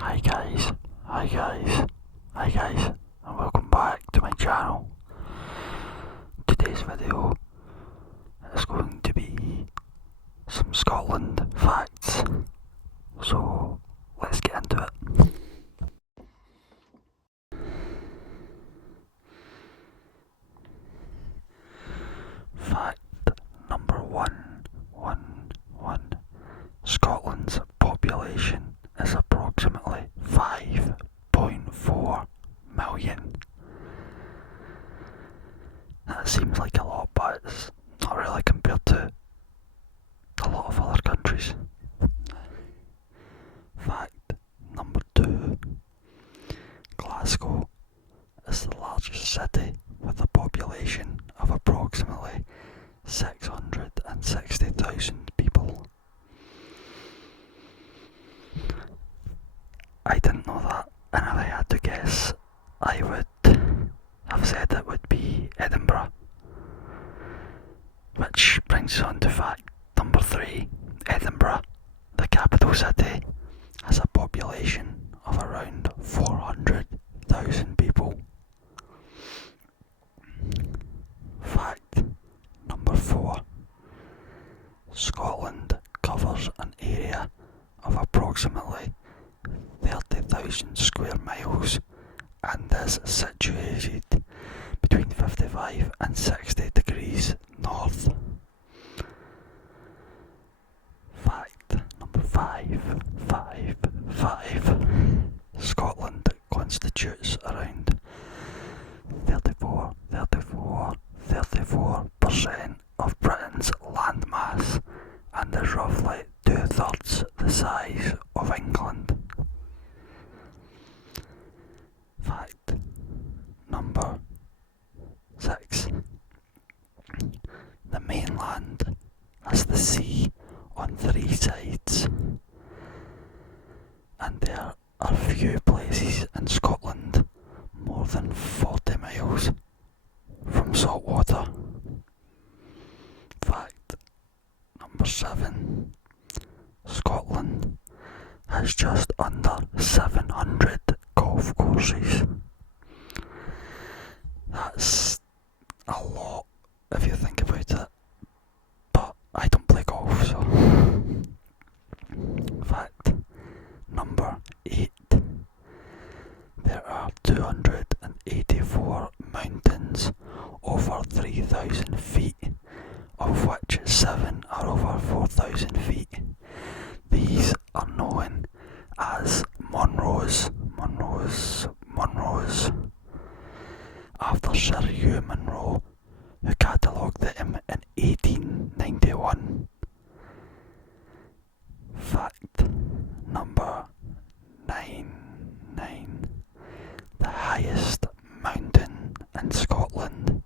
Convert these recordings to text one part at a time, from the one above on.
Hi guys, hi guys, hi guys, and welcome back to my channel. Today's video is going to be some Scotland facts, so let's get into it. Fact number one. Scotland's population is approximately 5.4 million. That seems like a lot, but it's not really compared to a lot of other countries. Fact number two. Glasgow is the largest city with a population of approximately 660,000 people. I didn't know that, and if I had to guess, I would have said it would be Edinburgh. Which brings us on to fact number three. Edinburgh, the capital city, has a population of around 400,000 people. Fact number four. Scotland covers an area of approximately 30,000 square miles and is situated between 55 and 60 degrees north. Fact number five. Scotland constitutes around 34% of Britain's landmass and is roughly 2/3 the size of England. Fact number six. The mainland has the sea on three sides, and there are few places in Scotland more than 40 miles from salt water. Fact number seven. Scotland has just under 700 golf courses. That's a lot if you think about it, but I don't play golf, so. Fact number eight. There are 284 mountains over 3,000 feet, of which 7 are over 4,000 feet. These are known as Munros, after Sir Hugh Munro, who catalogued them in 1891. Fact number nine. The highest mountain in Scotland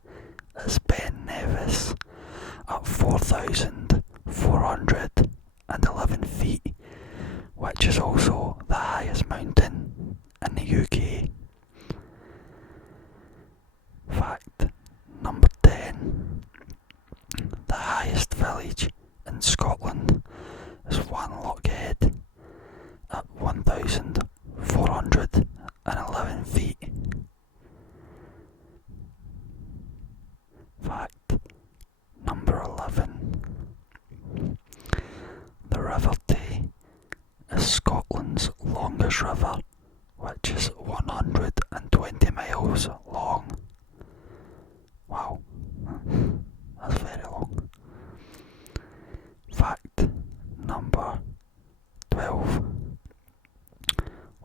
is Ben Nevis at 4,411 feet, which is also the highest mountain in the UK. Fact number 10. The highest village in Scotland is Wanlockhead at 1,411 feet. Fact number 11. The River Tay is Scotland's longest river, which is 120 miles long. Wow, that's very long. Fact number 12.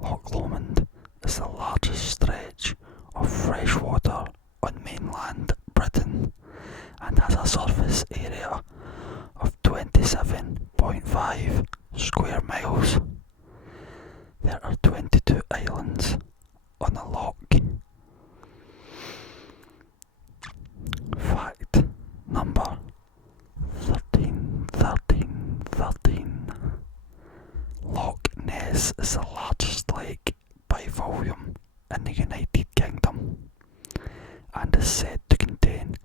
Loch Lomond is the largest stretch of fresh water on mainland Britain and has a surface area of 27.5 square miles. There are 22 islands on the loch. Fact number 13. Loch Ness is the largest lake by volume in the United Kingdom and is said to contain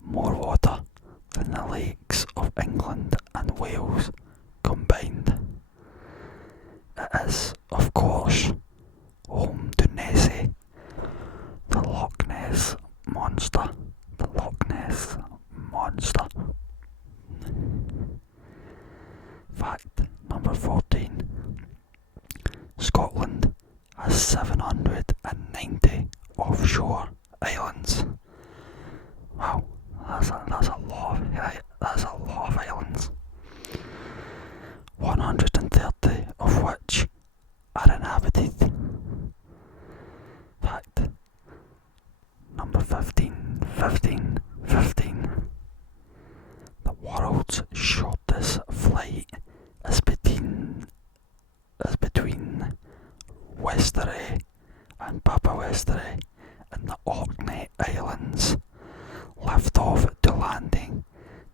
more water than the lakes of England and Wales combined. It is, of course, Scottish, home to Nessie, the Loch Ness Monster. The Loch Ness Monster. Fact number 14. Scotland has 790 offshore islands. Wow, that's a lot of islands. 130 of which are inhabited. Fact number 15. The world's shortest flight is between Westeray and Papa Westeray in the Orkney Islands. Lift off to landing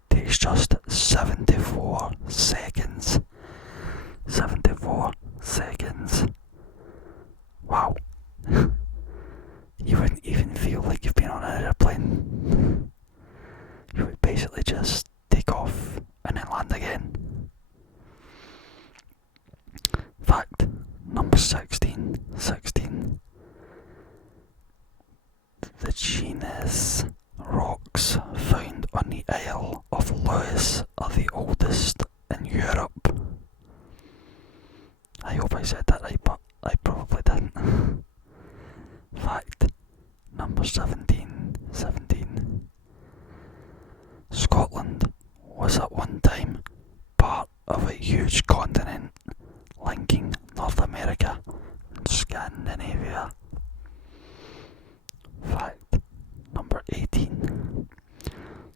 takes just 74 seconds. 74 seconds. Wow. You wouldn't even feel like you've been on an airplane. You would basically just take off and then land again. Fact number 16. The genus rocks found on the Isle of Lewis are the oldest in Europe. I hope I said that right, but I probably didn't. Fact number 17. Scotland was at one time part of a huge continent linking North America and Scandinavia. Fact number 18.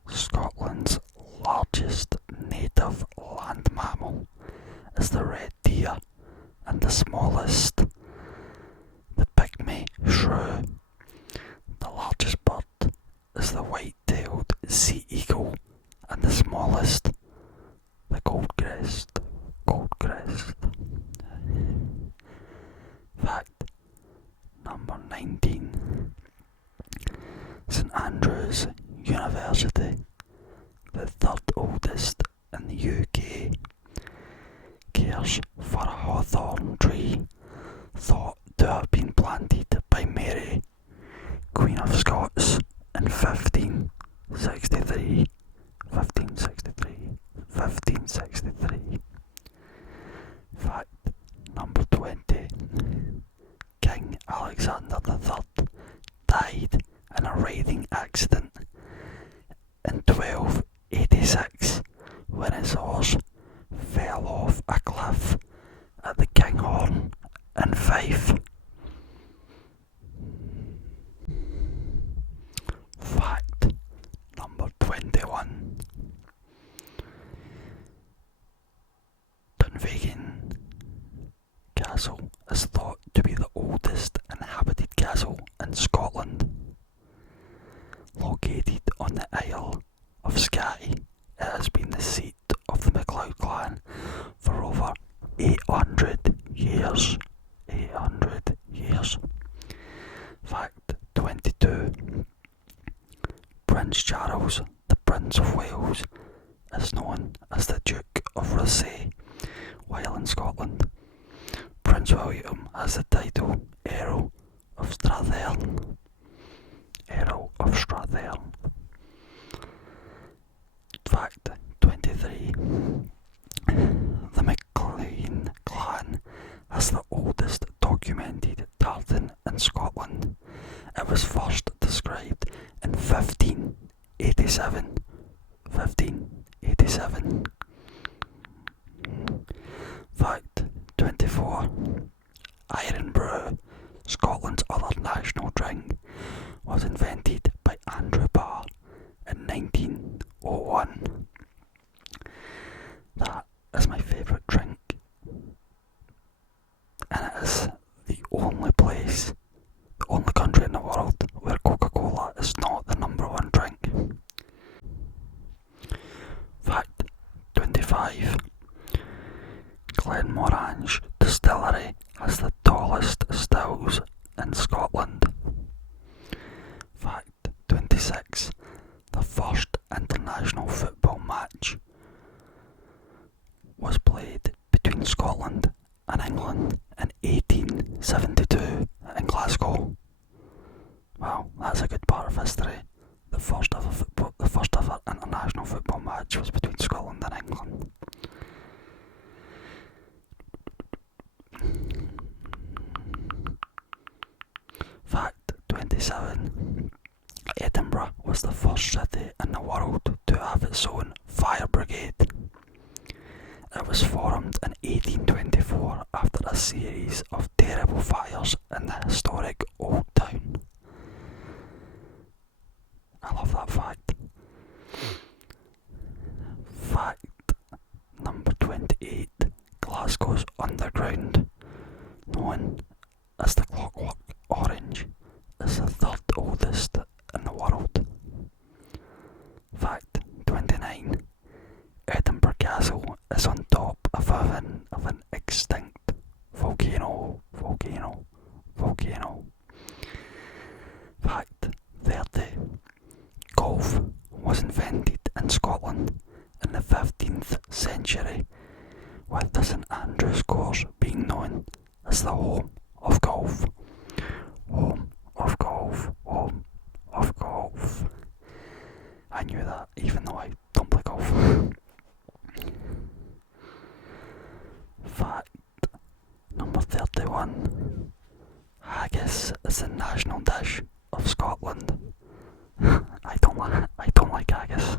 Scotland's largest native land mammal is the red deer, and the smallest, the pygmy shrew. The largest bird is the white-tailed sea eagle, and the smallest, the goldcrest. Fact number 19. St Andrews University, the third oldest in the UK, cares for a hawthorn tree thought to have been planted by Mary, Queen of Scots, in 1563. Fact number 20. King Alexander III died in a riding accident in 1286 when his horse fell off a cliff at the Kinghorn in Fife. Fact number 21. Dunvegan Castle is thought to be the oldest inhabited castle in Scotland. Located on the Isle of Skye, it has been the seat of the MacLeod clan for over 800 years. 800 years. Fact 22. Prince Charles, the Prince of Wales, is known as the Duke of Rothesay while in Scotland. Prince William has the title Earl of Strathearn. Fact 23. The MacLean clan has the oldest documented tartan in Scotland. It was first described in 1587. Fact 24. Iron brew, Scotland's other national drink, was invented by Andrew Barr in 1901. That is my favourite drink, and it is the only country in the world where Coca-Cola is not the number one drink. Fact 25. Glenmorangie Distillery has the tallest stills in Scotland. Fact 26. The first international football match was played between Scotland and England in 18 was the first city in the world to have its own fire brigade. It was formed in 1824 after a series of terrible fires in the historic Old Town. I love that fact. Fact number 28. Glasgow's underground, known as the Clockwork Orange, is the third oldest in the world. Fact 29. Edinburgh Castle is on top of an extinct volcano. Fact 30. Golf was invented in Scotland in the 15th century, with the St Andrews course being known as the home of golf. Home of golf. Home of golf. I knew that, even though I don't play golf. Fact number 31. Haggis is the national dish of Scotland. I don't like haggis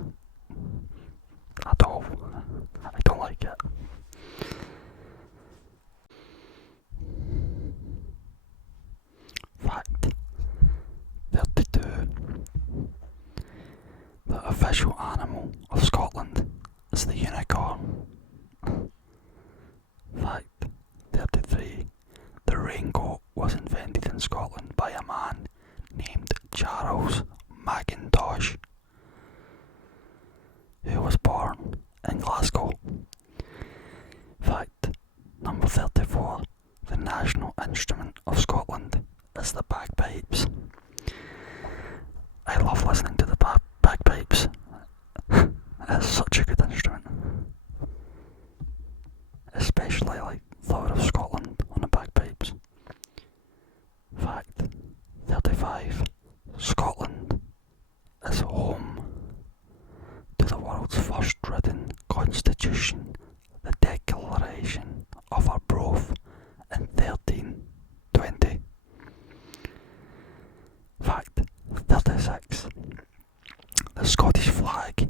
at all. I don't like it. Fact 32. The official animal of Scotland is the unicorn. Fact 33. The raincoat was invented in Scotland by a man named Charles Mackintosh, who was born in Glasgow. Fact number 34. The national instrument of Scotland is the bagpipes. I love listening to the bagpipes. It's such a good instrument. Especially like Flower of Scotland on the bagpipes. Fact 35. Scotland is home to the world's first written constitution, the Declaration of Arbroath in 1320. Fact 36. The Scottish flag,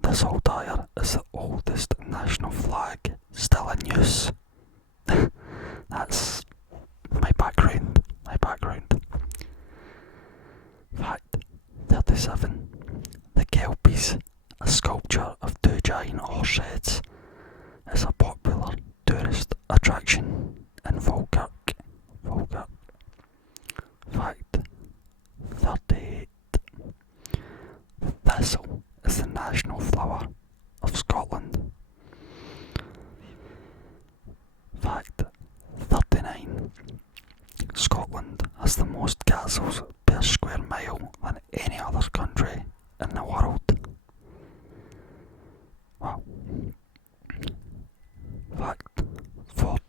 the saltire, is the oldest national flag still in use. That's my background. Fact 37. The Kelpies, a sculpture of two giant horse heads, is a popular tourist attraction in Falkirk. Fact 38. The thistle is the national flower of Scotland. Fact 39. Scotland has the most castles per square mile than any other country in the world. Wow. Fact 40.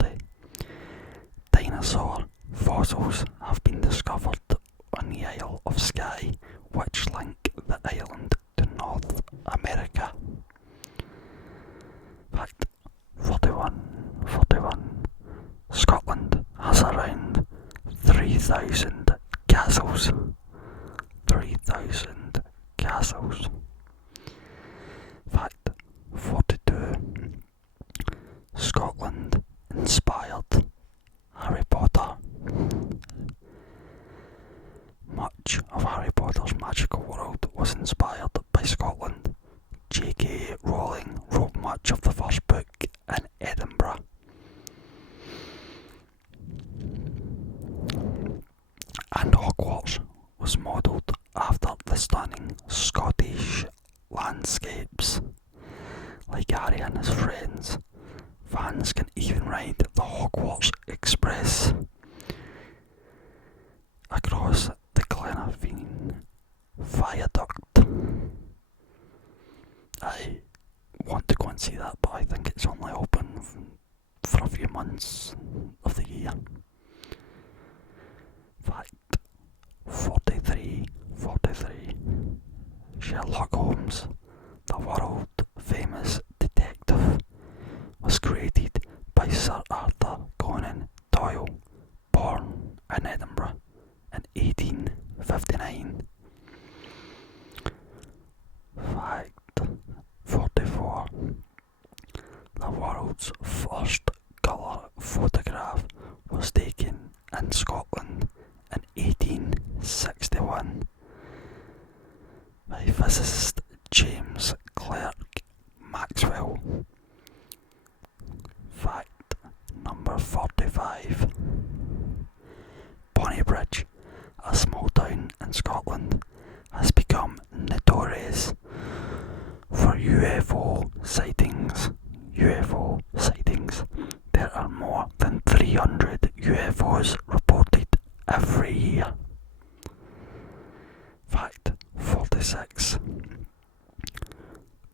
Dinosaur fossils have been discovered on the Isle of Skye, which link the island to North America. Fact 41. Scotland has around 3,000 castles. 3,000 castles. Fact 42. Scotland inspired Harry Potter. Much of Harry Potter's magical world was inspired by Scotland. J.K. Rowling wrote much of the first book in Edinburgh. And Hogwarts was modelled after the stunning Scottish landscapes. Like Harry and his friends, fans can even ride the Hogwarts Express across the Glenafine Viaduct. I want to go and see that, but I think it's only open for a few months of the year. Fact 43. Sherlock Holmes, the world famous detective, was created by Sir Arthur Conan Doyle, born in Edinburgh in 1859. photograph was taken in Scotland in 1861 by physicist James Clerk Maxwell. Fact number 45. Bonnybridge, a small town in Scotland, has become notorious for UFO sightings. UFO sightings. There are more than 300 UFOs reported every year. Fact 46.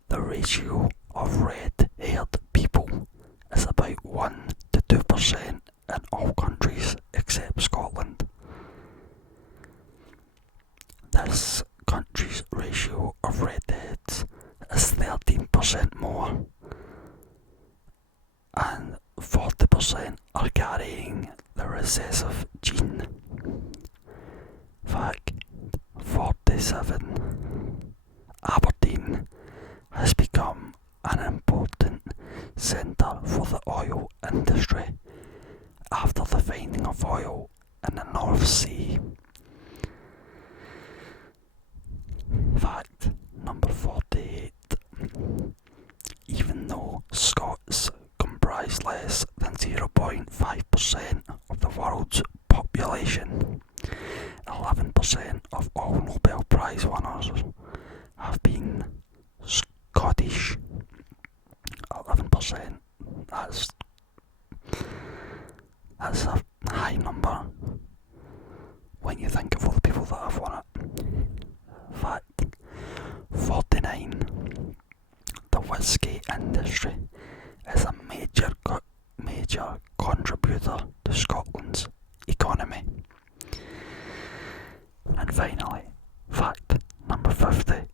The ratio of red-haired people is about 1 to 2% in all countries except Scotland. This country's ratio of redheads is 13% more, and 40% are carrying the recessive gene. Fact 47. Aberdeen has become an important centre for the oil industry after the finding of oil in the North Sea. Fact number 48. Even though Scots comprise less than 0.5% of the world's population, 11% of all Nobel Prize winners have been Scottish. 11%. That's a high number when you think of all the people that have won it. Fact 49. The whisky industry is a major contributor to Scotland's economy. And finally, fact number 50.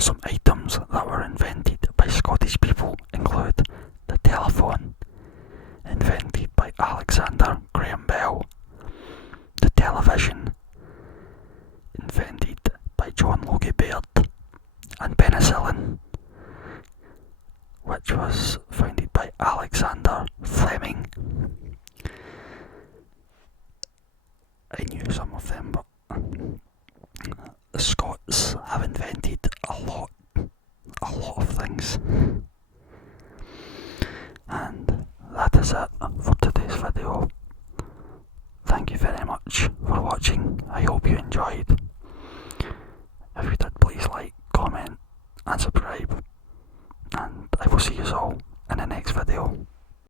Some items that were invented by Scottish people include the telephone, invented by Alexander Graham Bell, the television, invented by John Logie Baird, and penicillin, which was founded by Alexander Fleming. I knew some of them, but the Scots have invented a lot of things. And that is it for today's video. Thank you very much for watching. I hope you enjoyed. If you did, please like, comment and subscribe. And I will see you all in the next video.